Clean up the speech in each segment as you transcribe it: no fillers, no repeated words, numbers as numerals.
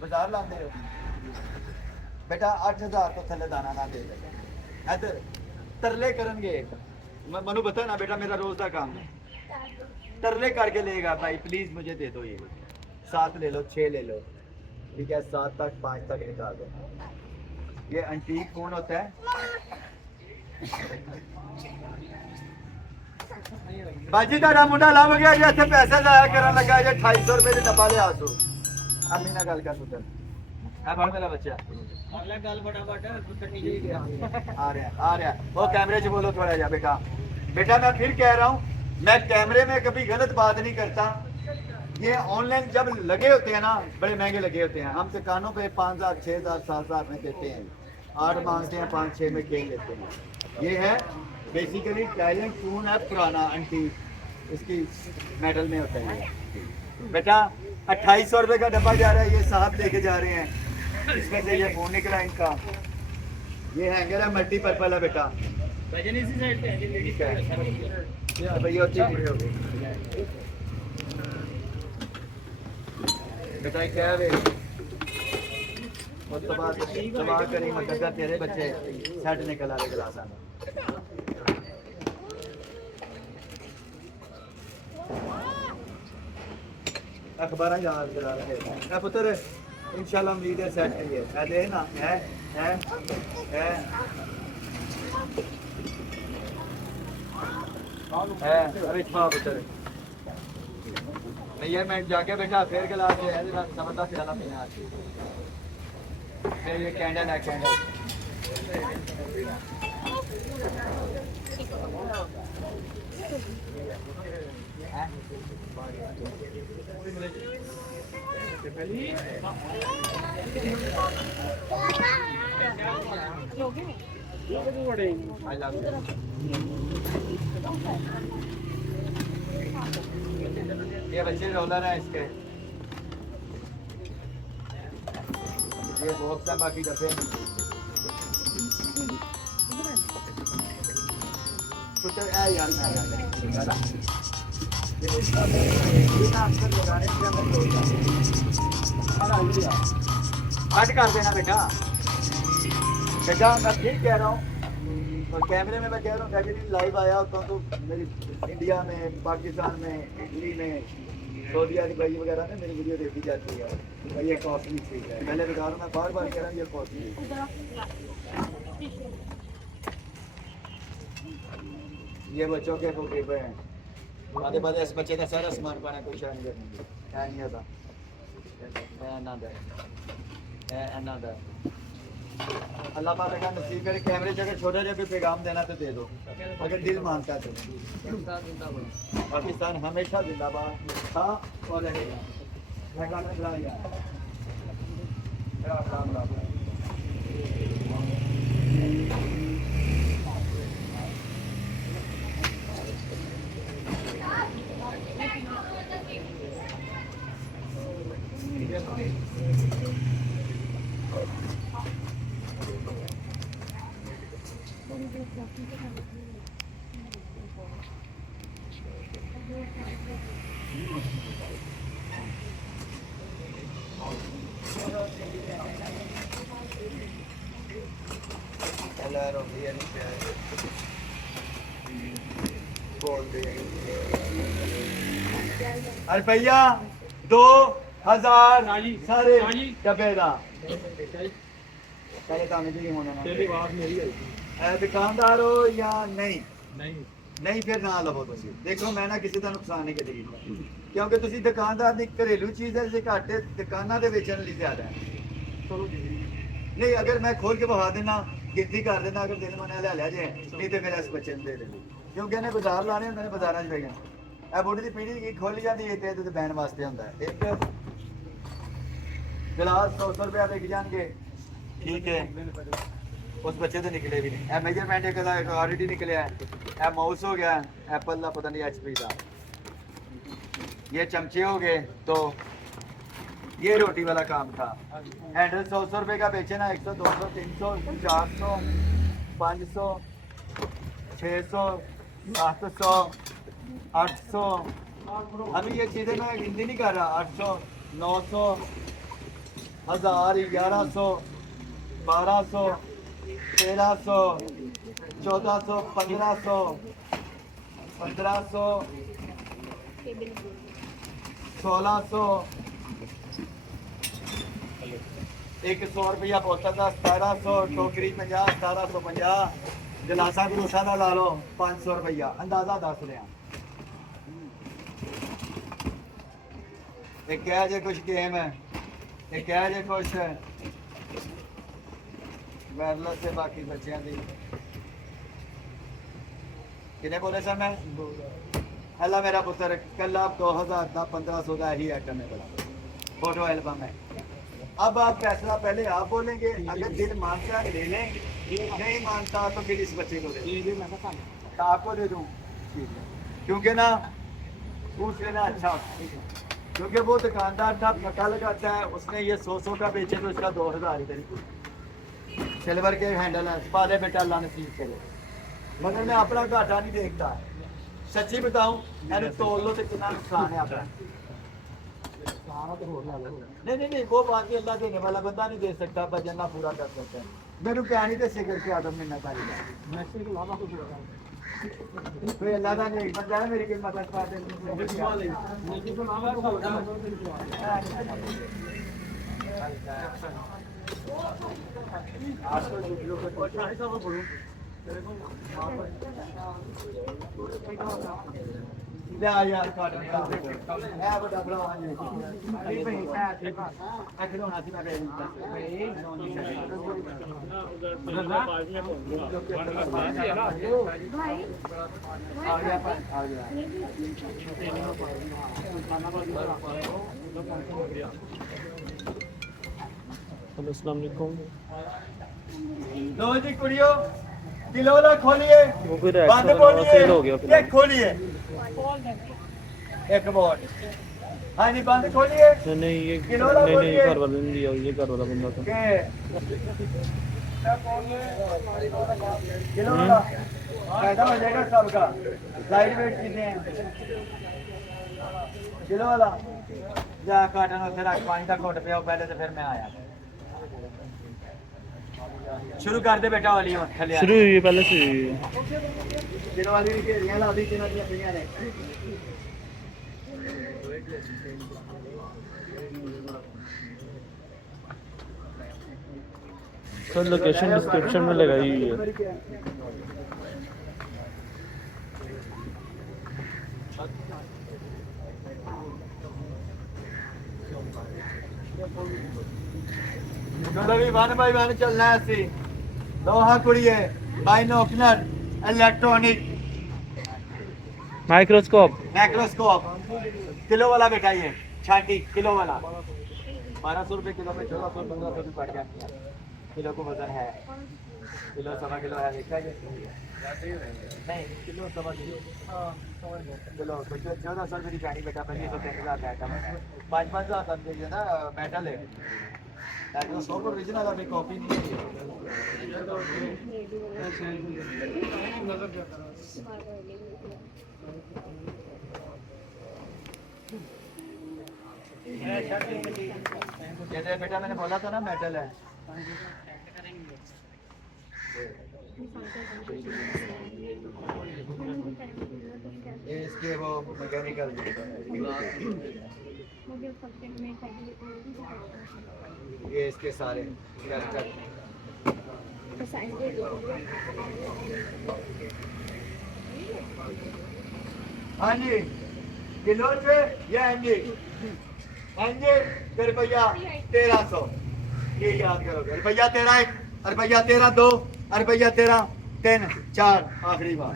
बाजार लाते हो बेटा 8000 तो थले दाना ना दे दे इधर तरले करनगे मनु बता ना बेटा मेरा रोज का काम है तरले करके लेगा भाई प्लीज मुझे दे दो ये 7 ले लो 6 ले लो ठीक है 7 तक 5 तक निकाल दो ये एंटीक कौन होता है बाजी तेरा मुंडा लभ गया जी इतने पैसे जाया करन लगा जे 250 रुपए दी डब्बा ले आसो अम्मी ना गल कर पुत्र है भाई मेरा बच्चा अगला गल फटाफट कटनी चाहिए आ रहा वो कैमरे से बोलो थोड़ा जा बेटा बेटा मैं फिर कह रहा हूँ मैं कैमरे में कभी गलत बात नहीं करता ये ऑनलाइन जब लगे होते हैं ना बड़े महंगे लगे होते हैं हम दुकानों पे 5000 6000 7000 में देते हैं 8 मांगते हैं 5-6 में खेल लेते हैं ये है बेसिकली टैलेंट फोन है पुराना आंटी इसकी मेटल में होता है बेटा 2800 रुपये का डब्बा जा रहा है ये साहब लेके जा रहे हैं इसमें से ये फोन निकला इनका ये हैंगर है मल्टीपर्पल है बेटा भैया बेटा क्या है और तबाह करी मतलब तेरे बच्चे सेट निकल आ रहे गिलास अखबार याद करा रहे पुत्र इंशाल्लाह उम्मीद है सेट है दे ना है अरे पुत्र नहीं मैं जाके बेटा फिर गिलास जबरदस्त जाना पीना फिर ये कैंडल है कैंडल ये बच्चे रोलर है इसके ये बॉक्स है बाकी डब्बे पुत्र है यार हट कर देना बेटा बेटा मैं ठीक कह रहा हूँ और कैमरे में मैं कह रहा हूँ कैसे लाइव आया होता तो मेरी इंडिया में पाकिस्तान में इटली में सऊदी अरब वगैरह में मेरी वीडियो देखी जाती है और ये कॉस्टली चीज़ है पहले बता रहा हूँ मैं बार बार कह रहा हूँ ये कॉस्टली ये बच्चों के बुके पे हैं आधे बाद इस बच्चे का सारा सामान पाना कोई शायद नहीं होता अल्लाह पाक का नसीब करे कैमरे से अगर छोटा जगह पैगाम देना तो दे दो अगर दिल मानता है तो पाकिस्तान हमेशा जिंदाबाद था और रहेगा रुपया 2000 सारे डब्बे का पहले काम दुकानदार हो या नहीं फिर ना लवो तुम देखो मैं ना किसी का नुकसान नहीं करी क्योंकि तुम दुकानदार की घरेलू चीज़ है घट दुकाना के बेचने लिए ज्यादा है नहीं अगर मैं खोल के बहा देना गिनती कर देना अगर दिल मन लिया जाए नहीं तो मेरे इस बच्चे दे देने क्योंकि इन्हें बाजार लाने होंगे बाजारों में गए बुढ़ी की पीढ़ी खोली जाती है तो बैन वास्ते होंगे एक गिलास 100 रुपया बिक जाएंगे ठीक है उस बच्चे तो निकले भी नहीं मेजरमेंट एक ऑलरेडी निकले है माउस हो गया एप्पल का पता नहीं HP का ये चमचे हो गए तो ये रोटी वाला काम था हैंडल 100 रुपये का बेचे ना 100 200 300 400 500 600 700 800 अभी ये चीज़ें मैं गिनती नहीं कर रहा 800 900 1000 1100 1200 1300 1400 1500 1500 1600 100 रुपया बोतल का 1700 टोकरी 50 1750 गलासा गलूसा का ला लो 500 रुपया अंदाजा दस रहा ये क्या जे कुछ गेम है ये क्या जे कुछ वायरलेस से बाकी बच्चों की कितने बोले सर मैं अल्लाह मेरा पुत्र कल आप 2000 का 1500 का ही आइटम है फोटो एल्बम है। अब आप फैसला पहले आप बोलेंगे, अगर दिल मानता है ले लें, नहीं मानता तो फिर इस बच्चे को दे तो आपको दे दूँ, क्योंकि ना पूछ लेना अच्छा, क्योंकि वो दुकानदार था पता लगाता है, उसने ये 100 का बेचे तो इसका 2000 इधर सिल्वर के हैंडल है पाले बेटा अल्लाह ने सीख चले, मगर मैं अपना घाटा नहीं देखता, सच्ची बताऊं मैंने तोल लो तो कितना नुकसान है अपना। नहीं वो बात अल्लाह देने वाला बंदा नहीं दे सकता, भजन ना पूरा कर सकता है। मेरे क्या नहीं दे सिगर के आदम में नकारी कोई अल्लाह का नहीं बंदा है मेरी की मदद कर दे। यार काट है बड़ा बड़ा ये भाई है खिलौना थी हेलो अस्सलाम वालेकुम। लो जी कुड़ियों किलो ला खोलिए बंद बोलिए ये खोलिए एक बोर्ड हाँ जी बंद खोलिए नहीं ये नहीं घर वाले ने दिया, ये घर वाला बंदा था। किलो वाला फायदा हो जाएगा सबका। लाइट वेट कितने हैं किलो वाला जा काटन और फिर पानी का घोट पे पहले तो फिर मैं आया। शुरू कर दे बेटा वाली शुरू हुई है, पहले से हुई है। किलो वाली की घेरियां ला दी किलो दी पईयां ने। सर लोकेशन डिस्क्रिप्शन में लगाई हुई है। भी वन बाई वन चलना है सी लोहा कुड़िए बाइनोकुलर इलेक्ट्रॉनिक माइक्रोस्कोप किलो वाला बेटा ये छाटी किलो वाला 1200 रुपये किलो में 1400-1500 भी पड़ जाती है। किलो को वजन है किलो सवा किलो है देखा नहीं किलो सवा किलो 1400 रुपये की गाड़ी बेटा 2500-3000 का आइटम है 5-5 हज़ार दीजिए ना मेटल है माइक्रोस्कोप ओरिजिनल अभी कॉपी नहीं है। कहते बेटा मैंने बोला था ना मेटल है। ये इसके वो मैकेनिकल ये इसके सारे हाँ जी किलो से या एनजी रुपया 1300 ये याद करोगे रुपया 13 1 रुपया 13 2 रुपया 13 3 4 आखिरी बार।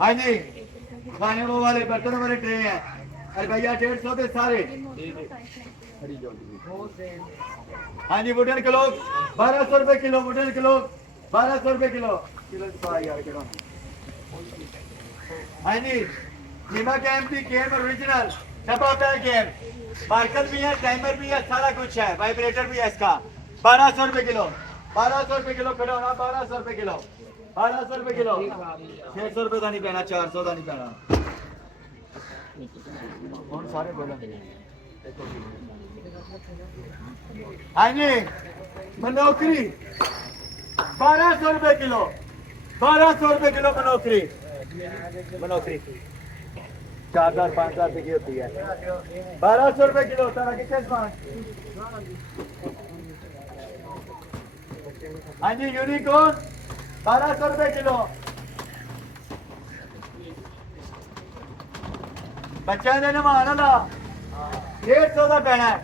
हाँ जी खाने वो वाले बर्तन वाले ट्रे हैं रुपया 150 के सारे। हाँ जी वुडन किलो 1200 रुपये किलो वुडन किलो 1200 रुपये किलो किलो। हाँ जी नीमा कैम की गेम ओरिजिनल सब होता है गेम मार्कर भी है टाइमर भी है सारा कुछ है वाइब्रेटर भी है इसका 1200 रुपये किलो 1200 रुपये किलो खिलौना 1200 रुपये किलो 1200 रुपये किलो 600 रुपये का नहीं पैना 400 का नहीं पैना कौन सारे बोलेंगे हाँ जी मनोकरी 1200 रुपए किलो 1200 रुपए किलो मनोकरी मनोकरी 4,000 5,000 रुपए की होती है 1200 रुपए किलो होता है कितने सामान हाँ जी यूनिकॉर्न 1200 रुपए किलो बच्चा ने नमान ला 150 का पैना है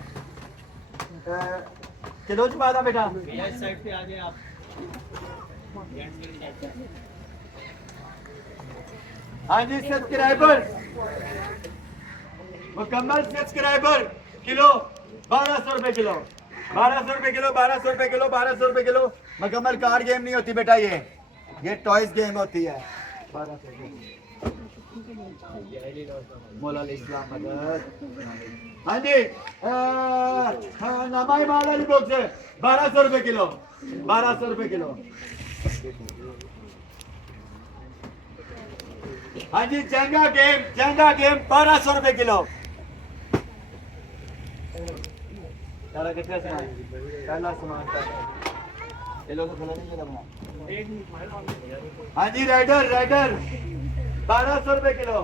किलो च पादा बेटा साइड पे आ जाए आप हाँ जी सब्सक्राइबर मुकम्मल सब्सक्राइबर किलो 1200 रुपए किलो 1200 रुपए किलो 1200 रुपए किलो 1200 रुपए किलो मुकम्मल कार्ड गेम नहीं होती बेटा ये टॉयज गेम होती है 1200 मौला इस्लाम मदद हाँ जी नमाई माल वाली बुक से 1200 रुपए किलो 1200 रुपए किलो हाँ जी चंगा गेम 1200 रुपए किलो सारा कितना सामान पहला सामान था ये लोग तो खिला नहीं मेरा हाँ जी राइडर 1200 रुपए किलो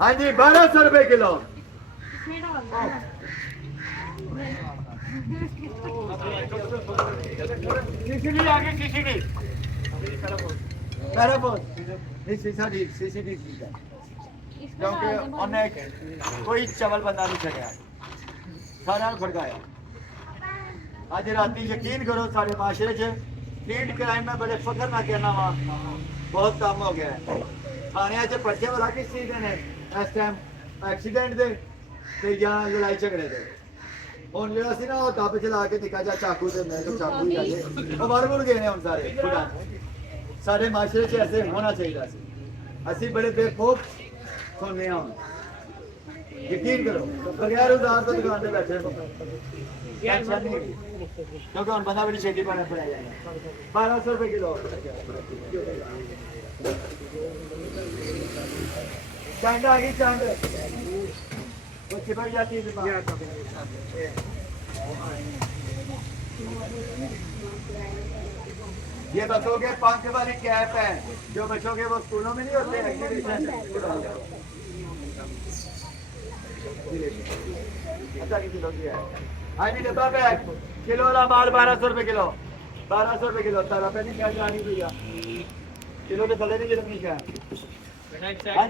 हाँ जी 1200 रुपए किलो सीसीडी आगे सीसीडी पैराफोन नहीं सीसीडी क्योंकि उन्हें कोई चवल बंदा नहीं चढ़ा सारा खड़काया आज रात यकीन करो सारे माशरे च लीड क्राइम में बड़े फखर ना कहना वा बहुत कम हो गया है थाने च पर्चे वाला किस चीज ने इस टाइम एक्सीडेंट दे ते या लड़ाई झगड़े दे ਹੁਣ ਜਿਹੜਾ ਸੀ ਨਾ ਉਹ ਦੱਬ ਚਲਾ ਕੇ ਨਿੱਕਾ ਜਿਹਾ ਚਾਕੂ ਤੇ ਮੈਂ ਤਾਂ ਚਾਕੂ ਹੀ ਆਏ ਉਹ ਵੜ ਗਏ ਨੇ ਹੁਣ ਸਾਰੇ ਖੁਦਾ ਸਾਡੇ ਮਾਸ਼ਰੇ 'ਚ ਐਸੇ ਹੋਣਾ ਚਾਹੀਦਾ ਸੀ ਅਸੀਂ ਬੜੇ ਬੇਖੌਫ ਸੋਨੇ ਹਾਂ ਯਕੀਨ ਕਰੋ ਬਗੈਰ ਉਧਾਰ ਤੋਂ ਦੁਕਾਨ ਤੇ ਬੈਠੇ ਕਿਉਂਕਿ ਹੁਣ ਬੰਦਾ ਬੜੀ ਛੇਤੀ ਪਾਣਾ ਪੜਿਆ ਜਾਏਗਾ 1200 रुपए किलो चांद आ गई चांद वो चिपक जाती है ये बच्चों के पंख वाली कैप है जो बच्चों के वो स्कूलों में नहीं होते एग्जीबिशन अच्छा किलो की है हाँ जी डब्बा बैग किलो वाला माल 1200 रुपए किलो 1200 रुपए किलो तारा पे नहीं क्या जानी भैया किलो के थले नहीं जरूरी क्या बेटा एक हाँ जी